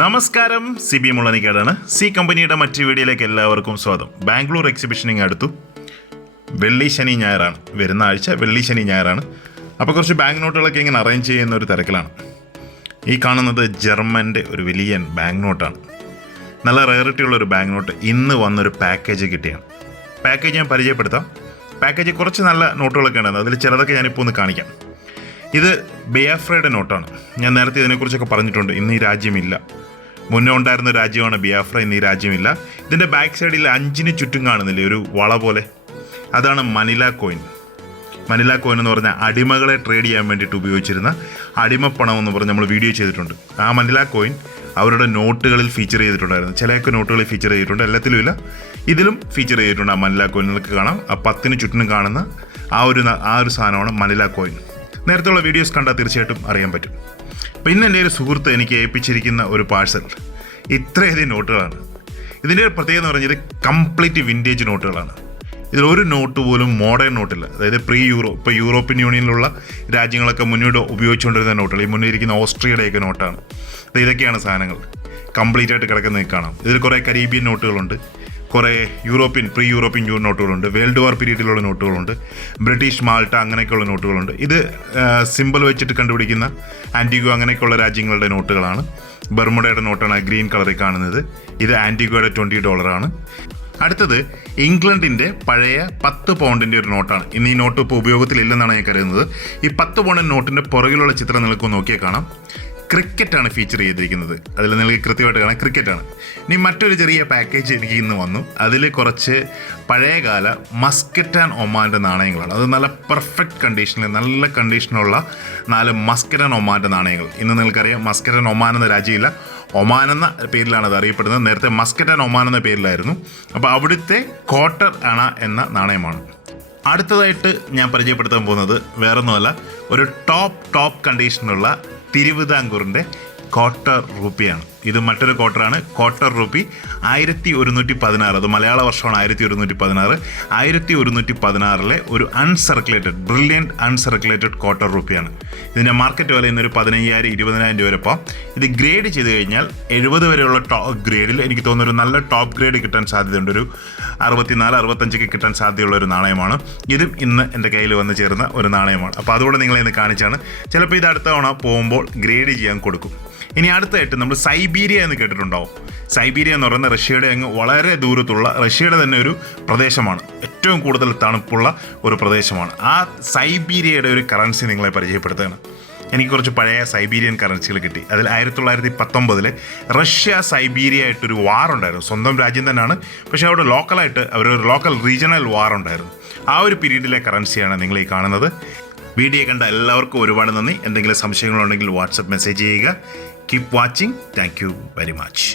നമസ്കാരം, C B മുളനിക്കാടാണ്. C കമ്പനിയുടെ മറ്റു വീഡിയോയിലേക്ക് എല്ലാവർക്കും സ്വാഗതം. ബാംഗ്ലൂർ എക്സിബിഷനിങ് അടുത്തു. വെള്ളി ശനി ഞായറാണ്, വരുന്ന ആഴ്ച വെള്ളി ശനി ഞായറാണ്. അപ്പോൾ കുറച്ച് ബാങ്ക് നോട്ടുകളൊക്കെ ഇങ്ങനെ അറേഞ്ച് ചെയ്യുന്ന ഒരു തിരക്കിലാണ്. ഈ കാണുന്നത് ജർമ്മൻ്റെ ഒരു വലിയ ബാങ്ക് നോട്ടാണ്. നല്ല റേറിറ്റി ഉള്ളൊരു ബാങ്ക് നോട്ട്. ഇന്ന് വന്നൊരു പാക്കേജ് കിട്ടിയാണ്. പാക്കേജ് ഞാൻ പരിചയപ്പെടുത്താം. പാക്കേജ് കുറച്ച് നല്ല നോട്ടുകളൊക്കെ ഉണ്ടായിരുന്നു. അതിൽ ചിലതൊക്കെ ഞാനിപ്പോൾ ഒന്ന് കാണിക്കാം. ഇത് ബിയാഫ്രയുടെ നോട്ടാണ്. ഞാൻ നേരത്തെ ഇതിനെക്കുറിച്ചൊക്കെ പറഞ്ഞിട്ടുണ്ട്. ഇന്ന് ഈ രാജ്യമില്ല. മുന്നേ ഉണ്ടായിരുന്ന രാജ്യമാണ് ബിയാഫ്ര, ഇന്ന് ഈ രാജ്യമില്ല. ഇതിൻ്റെ ബാക്ക് സൈഡിൽ 5 ചുറ്റും കാണുന്നില്ലേ ഒരു വള പോലെ, അതാണ് മനില കോയിൻ. മനില കോയിൻ എന്ന് പറഞ്ഞാൽ അടിമകളെ ട്രേഡ് ചെയ്യാൻ വേണ്ടിയിട്ട് ഉപയോഗിച്ചിരുന്ന അടിമപ്പണം എന്ന് പറഞ്ഞ് നമ്മൾ വീഡിയോ ചെയ്തിട്ടുണ്ട്. ആ മനില കോയിൻ അവരുടെ നോട്ടുകളിൽ ഫീച്ചർ ചെയ്തിട്ടുണ്ടായിരുന്നു. ചിലയൊക്കെ നോട്ടുകളിൽ ഫീച്ചർ ചെയ്തിട്ടുണ്ട്, എല്ലാത്തിലും ഇല്ല. ഇതിലും ഫീച്ചർ ചെയ്തിട്ടുണ്ട്. ആ മനില കോയിൻ നിങ്ങൾക്ക് കാണാം. ആ 10 ചുറ്റിനും കാണുന്ന ആ ഒരു സാധനമാണ് മനില കോയിൻ. നേരത്തെയുള്ള വീഡിയോസ് കണ്ടാൽ തീർച്ചയായിട്ടും അറിയാൻ പറ്റും. പിന്നെ എൻ്റെ ഒരു സുഹൃത്ത് എനിക്ക് ഏൽപ്പിച്ചിരിക്കുന്ന ഒരു പാഴ്സൽ ഇത്രയധികം നോട്ടുകളാണ്. ഇതിൻ്റെ ഒരു പ്രത്യേകത എന്ന് പറഞ്ഞാൽ ഇത് കംപ്ലീറ്റ് വിൻറ്റേജ് നോട്ടുകളാണ്. ഇതിലൊരു നോട്ട് പോലും മോഡേൺ നോട്ടില്ല. അതായത് ഇപ്പോൾ യൂറോപ്യൻ യൂണിയനിലുള്ള രാജ്യങ്ങളൊക്കെ മുന്നോട്ട് ഉപയോഗിച്ചുകൊണ്ടിരുന്ന നോട്ടുകൾ. ഈ മുന്നേ ഇരിക്കുന്ന ഓസ്ട്രിയയുടെയൊക്കെ നോട്ടാണ്. ഇതൊക്കെയാണ് സാധനങ്ങൾ. കംപ്ലീറ്റ് ആയിട്ട് കിടക്കുന്നത് കാണാം. ഇതിൽ കുറേ കരീബിയൻ നോട്ടുകളുണ്ട്, കുറേ പ്രീ യൂറോപ്യൻ നോട്ടുകളുണ്ട്, വേൾഡ് വാർ പീരീഡിലുള്ള നോട്ടുകളുണ്ട്, ബ്രിട്ടീഷ് മാൾട്ട അങ്ങനെയൊക്കെയുള്ള നോട്ടുകളുണ്ട്. ഇത് സിമ്പിൾ വെച്ചിട്ട് കണ്ടുപിടിക്കുന്ന ആൻറ്റിഗോ അങ്ങനെയൊക്കെയുള്ള രാജ്യങ്ങളുടെ നോട്ടുകളാണ്. ബർമുഡയുടെ നോട്ടാണ് ഗ്രീൻ കളറിൽ കാണുന്നത്. ഇത് ആൻറ്റിഗോയുടെ $20. അടുത്തത് ഇംഗ്ലണ്ടിൻ്റെ പഴയ 10 പൗണ്ടിൻ്റെ ഒരു നോട്ടാണ്. ഇന്ന് ഈ നോട്ട് ഇപ്പോൾ ഉപയോഗത്തിലില്ലെന്നാണ് ഞാൻ കരുതുന്നത്. ഈ 10 പൗണ്ട് നോട്ടിൻ്റെ പുറകിലുള്ള ചിത്രം നിങ്ങൾക്ക് നോക്കിയാൽ കാണാം. ക്രിക്കറ്റാണ് ഫീച്ചർ ചെയ്തിരിക്കുന്നത്. അതിൽ നിങ്ങൾക്ക് കൃത്യമായിട്ട് കാണാം, ക്രിക്കറ്റാണ്. ഇനി മറ്റൊരു ചെറിയ പാക്കേജ് എനിക്ക് ഇന്ന് വന്നു. അതിൽ കുറച്ച് പഴയകാല മസ്കറ്റ് ആൻഡ് ഒമാൻ്റെ നാണയങ്ങളാണ്. അത് നല്ല പെർഫെക്റ്റ് കണ്ടീഷനിൽ, നല്ല കണ്ടീഷനുള്ള 4 മസ്കറ്റ് ആൻഡ് ഒമാൻ്റെ നാണയങ്ങൾ. ഇന്ന് നിങ്ങൾക്കറിയാം മസ്കറ്റ് ആൻഡ് ഒമാൻ എന്ന രാജ്യമില്ല, ഒമാൻ എന്ന പേരിലാണ് അത് അറിയപ്പെടുന്നത്. നേരത്തെ മസ്കറ്റ് ആൻഡ് ഒമാൻ എന്ന പേരിലായിരുന്നു. അപ്പോൾ അവിടുത്തെ ക്വാർട്ടർ അണ എന്ന നാണയമാണ്. അടുത്തതായിട്ട് ഞാൻ പരിചയപ്പെടുത്താൻ പോകുന്നത് വേറൊന്നുമല്ല, ഒരു ടോപ്പ് കണ്ടീഷനുള്ള തിരുവിതാംകൂറിൻ്റെ ക്വാർട്ടർ റുപ്പിയാണ്. ഇത് മറ്റൊരു ക്വാർട്ടറാണ്. Quarter rupee 1116. അത് മലയാള വർഷമാണ് 1116. 1116 ഒരു ബ്രില്യൻറ്റ് അൺസർക്കുലേറ്റഡ് ക്വാർട്ടർ റുപ്പിയാണ്. ഇതിൻ്റെ മാർക്കറ്റ് വില ഇന്നൊരു 15,000-20,000 രൂപ വരെ പോകാം. ഇത് ഗ്രേഡ് ചെയ്ത് കഴിഞ്ഞാൽ 70 വരെയുള്ള ഗ്രേഡിൽ എനിക്ക് തോന്നുന്നു ഒരു നല്ല ടോപ്പ് ഗ്രേഡ് കിട്ടാൻ സാധ്യതയുണ്ട്. ഒരു 64-65 കിട്ടാൻ സാധ്യതയുള്ള ഒരു നാണയമാണ്. ഇതും ഇന്ന് എൻ്റെ കയ്യിൽ വന്ന് ചേർന്ന ഒരു നാണയമാണ്. അപ്പോൾ അതുകൊണ്ട് നിങ്ങളെ ഇന്ന് കാണിച്ചാണ്. ചിലപ്പോൾ ഇത് അടുത്ത തവണ പോകുമ്പോൾ ഗ്രേഡ് ചെയ്യാൻ കൊടുക്കും. ഇനി അടുത്തായിട്ട് നമ്മൾ സൈബീരിയ എന്ന് കേട്ടിട്ടുണ്ടാവും. സൈബീരിയ എന്ന് പറയുന്നത് റഷ്യയുടെ അങ്ങ് വളരെ ദൂരത്തുള്ള, റഷ്യയുടെ തന്നെ ഒരു പ്രദേശമാണ്. ഏറ്റവും കൂടുതൽ തണുപ്പുള്ള ഒരു പ്രദേശമാണ്. ആ സൈബീരിയയുടെ ഒരു കറൻസി നിങ്ങളെ പരിചയപ്പെടുത്തുകയാണ്. എനിക്ക് കുറച്ച് പഴയ സൈബീരിയൻ കറൻസികൾ കിട്ടി. അതിൽ 1919 റഷ്യ സൈബീരിയ ആയിട്ടൊരു വാർ ഉണ്ടായിരുന്നു. സ്വന്തം രാജ്യം തന്നെയാണ്, പക്ഷേ അവിടെ ലോക്കലായിട്ട് അവരൊരു ലോക്കൽ റീജിയണൽ വാർ ഉണ്ടായിരുന്നു. ആ ഒരു പീരീഡിലെ കറൻസിയാണ് നിങ്ങൾ ഈ കാണുന്നത്. വീഡിയോ കണ്ട എല്ലാവർക്കും ഒരുപാട് നന്ദി. എന്തെങ്കിലും സംശയങ്ങളുണ്ടെങ്കിൽ വാട്സപ്പ് മെസ്സേജ് ചെയ്യുക. Keep watching. Thank you very much.